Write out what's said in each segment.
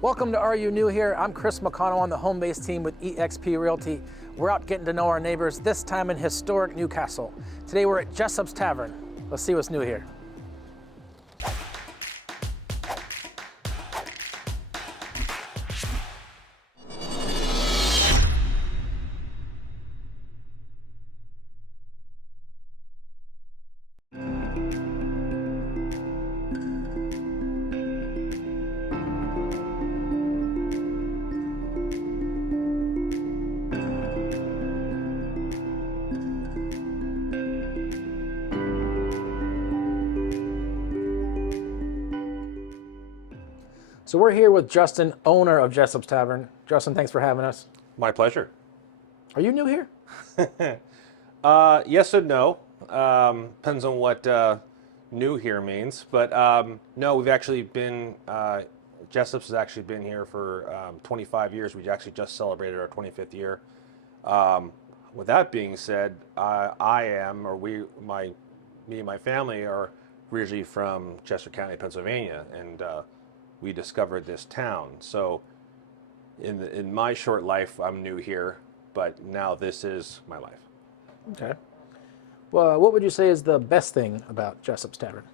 Welcome to Are You New Here? I'm Chris McConnell on the home base team with eXp Realty. We're out getting to know our neighbors, this time in historic Newcastle. Today we're at Jessop's Tavern. Let's see what's new here. So we're here with Justin, owner of Jessop's Tavern. Justin, thanks for having us. My pleasure. Are you new here? Yes and no. Depends on what new here means. But no, we've actually been, Jessop's has actually been here for 25 years. We actually just celebrated our 25th year. With that being said, me and my family are originally from Chester County, Pennsylvania, and we discovered this town. So in my short life, I'm new here, but now this is my life. Okay. Well, what would you say is the best thing about Jessop's Tavern?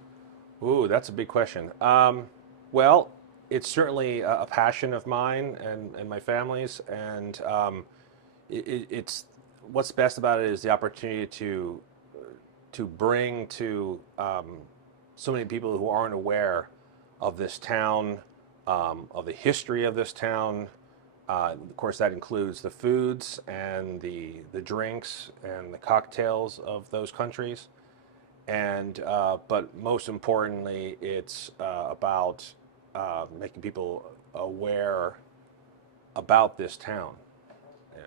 Ooh, that's a big question. Well, it's certainly a passion of mine and my family's, and it's what's best about it is the opportunity to bring to so many people who aren't aware of this town, of the history of this town. Of course, that includes the foods and the drinks and the cocktails of those countries. And but most importantly, it's about making people aware about this town. Yeah.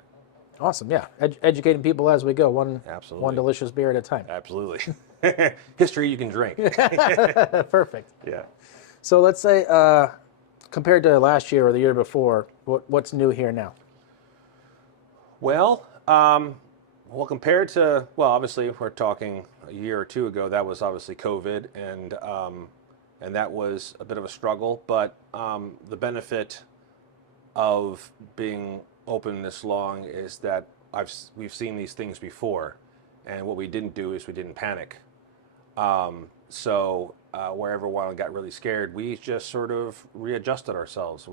Awesome, yeah. Educating people as we go, Absolutely. one delicious beer at a time. Absolutely. History you can drink. Perfect. Yeah. So let's say, compared to last year or the year before, what's new here now? Well, compared to, obviously, if we're talking a year or two ago, that was obviously COVID, and that was a bit of a struggle. But the benefit of being open this long is that we've seen these things before, and what we didn't do is we didn't panic. So where everyone got really scared, we just sort of readjusted ourselves.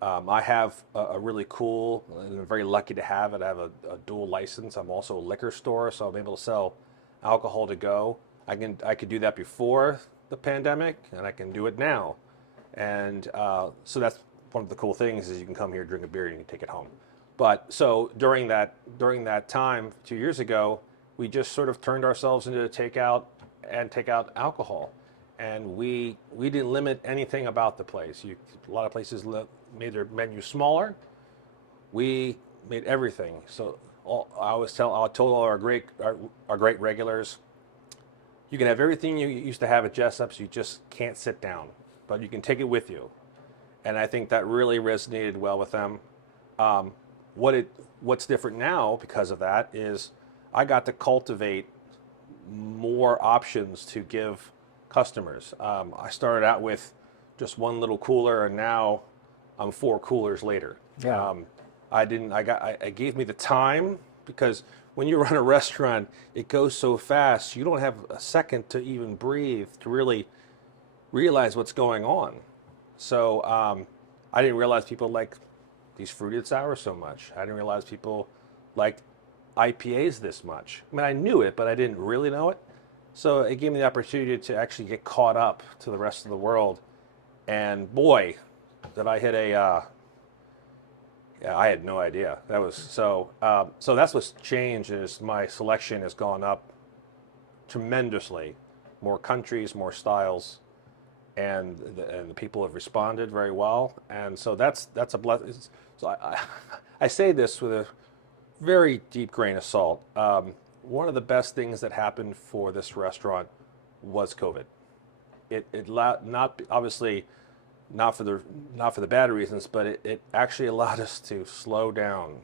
I have a really cool, and I'm very lucky to have it. I have a dual license. I'm also a liquor store, so I'm able to sell alcohol to go. I could do that before the pandemic, and I can do it now. And so that's one of the cool things is you can come here, drink a beer, and you can take it home. But so during that time 2 years ago, we just sort of turned ourselves into take out alcohol. And we didn't limit anything about the place. A lot of places made their menu smaller. We made everything. So I told all our great regulars, you can have everything you used to have at Jessop's. You just can't sit down, but you can take it with you. And I think that really resonated well with them. What's different now because of that is I got to cultivate more options to give customers. I started out with just one little cooler, and now I'm 4 coolers later. Yeah. It gave me the time, because when you run a restaurant, it goes so fast. You don't have a second to even breathe to really realize what's going on. So I didn't realize people like these fruited sours so much. I didn't realize people liked IPAs this much. I mean, I knew it, but I didn't really know it. So it gave me the opportunity to actually get caught up to the rest of the world. And boy, did I hit I had no idea. That was so that's what's changed is my selection has gone up tremendously. More countries, more styles, and the people have responded very well. And so that's a blessing. So I say this with a very deep grain of salt. One of the best things that happened for this restaurant was COVID. It not obviously not for the bad reasons, but it actually allowed us to slow down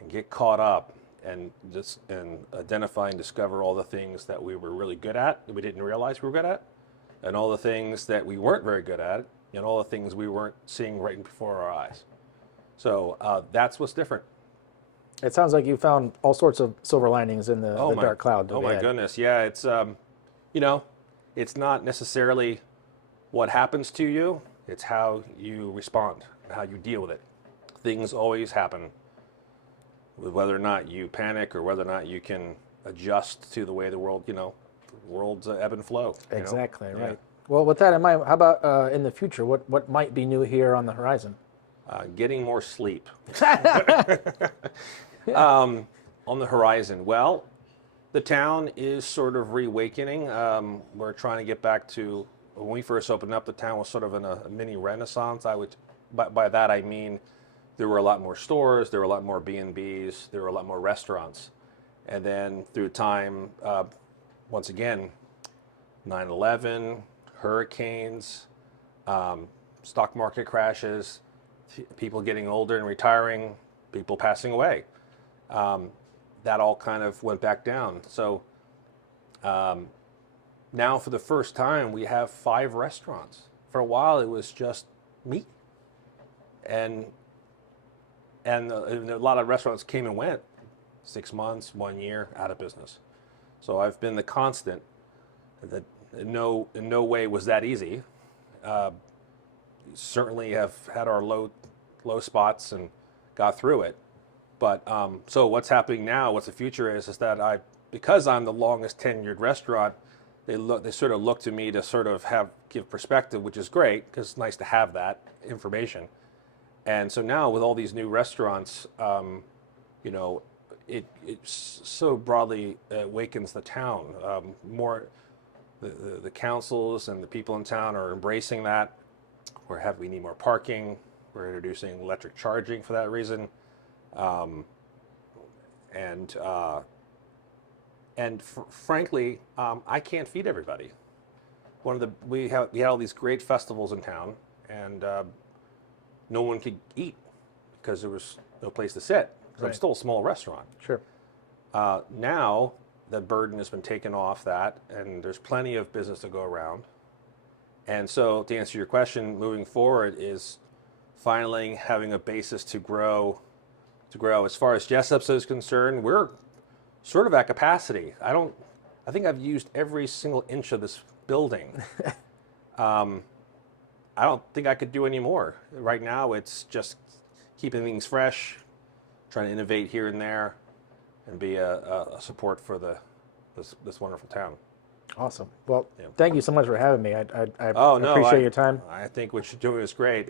and get caught up and identify and discover all the things that we were really good at that we didn't realize we were good at, and all the things that we weren't very good at and all the things we weren't seeing right before our eyes. So that's what's different. It sounds like you found all sorts of silver linings in the dark cloud. Oh my goodness, yeah. It's it's not necessarily what happens to you; it's how you respond, how you deal with it. Things always happen, whether or not you panic or whether or not you can adjust to the way the world, the world's ebb and flow. Exactly, right. Yeah. Well, with that in mind, how about in the future? What might be new here on the horizon? Getting more sleep. On the horizon. Well, the town is sort of reawakening. We're trying to get back to when we first opened up. The town was sort of in a mini renaissance. By that I mean there were a lot more stores, there were a lot more B&Bs, there were a lot more restaurants, and then through time, once again, 9/11, hurricanes, stock market crashes, people getting older and retiring, people passing away. That all kind of went back down. So now for the first time, we have 5 restaurants. For a while, it was just me. And a lot of restaurants came and went, 6 months, 1 year, out of business. So I've been the constant. That in no way was that easy. Certainly have had our low spots and got through it. But so what's happening now? What's the future is that because I'm the longest tenured restaurant, they sort of look to me to sort of give perspective, which is great because it's nice to have that information. And so now with all these new restaurants, it so broadly awakens the town. More the councils and the people in town are embracing that. We need more parking. We're introducing electric charging for that reason. Frankly, I can't feed everybody. We had all these great festivals in town, and no one could eat because there was no place to sit. So I'm still a small restaurant. Sure. Now the burden has been taken off that, and there's plenty of business to go around. And so, to answer your question, moving forward is finally having a basis to grow. As far as Jessop's is concerned, we're sort of at capacity. I think I've used every single inch of this building. I don't think I could do any more. Right now, it's just keeping things fresh, trying to innovate here and there, and be a support for this wonderful town. Awesome. Well, thank you so much for having me. I appreciate your time. I think what you're doing is great.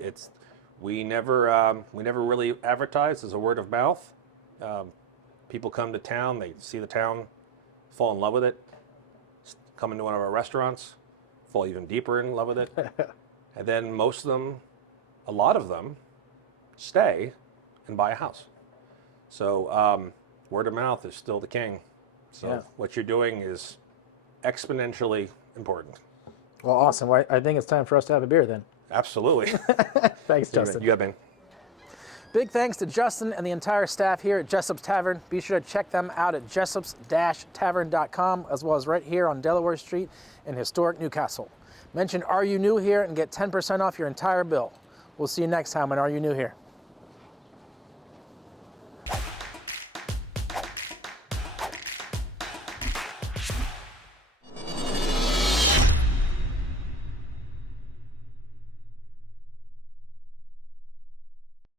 We never really advertise as a word of mouth. People come to town, they see the town, fall in love with it, come into one of our restaurants, fall even deeper in love with it, and then a lot of them, stay and buy a house. So word of mouth is still the king. So what you're doing is exponentially important. Well, awesome. Well, I think it's time for us to have a beer then. Absolutely. Thanks, Justin. You have been. Big thanks to Justin and the entire staff here at Jessop's Tavern. Be sure to check them out at jessops-tavern.com, as well as right here on Delaware Street in historic Newcastle. Mention Are You New Here and get 10% off your entire bill. We'll see you next time on Are You New Here?